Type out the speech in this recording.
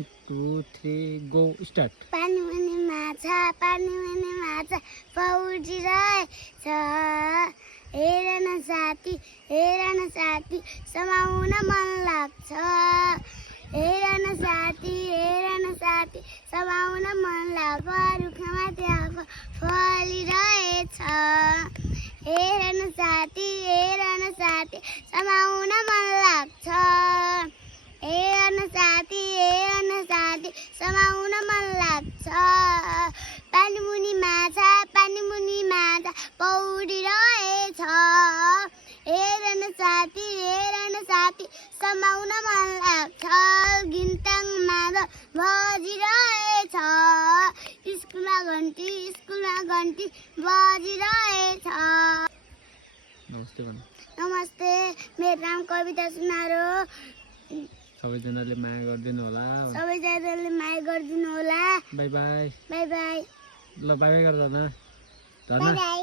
1 2 3 go start. पानी मुनि माछा पौडिरहेछ। हेर न साथी समाउन मन लाग्छ। हेर न साथी समाउन मन लाग्छ। रुखमा त्यहाँ फलिरहेछ। हेर न साथी समाउन मन लाग्छ। हेर न साथी समाउन मन लाग्छ। पानी मुनि माछा पौडिरहेछ। हेर न साथी समाउन मन लाग्छ। गिन्ताङमा बजिरहेछ। स्कुलमा घन्टी बजिरहेछ। नमस्ते, मेरो नाम कविता सुनार हो। सबैजनाले माया गरिदिनु होला। By by. By by. By by. ल बाई बाई गर दादा। By by.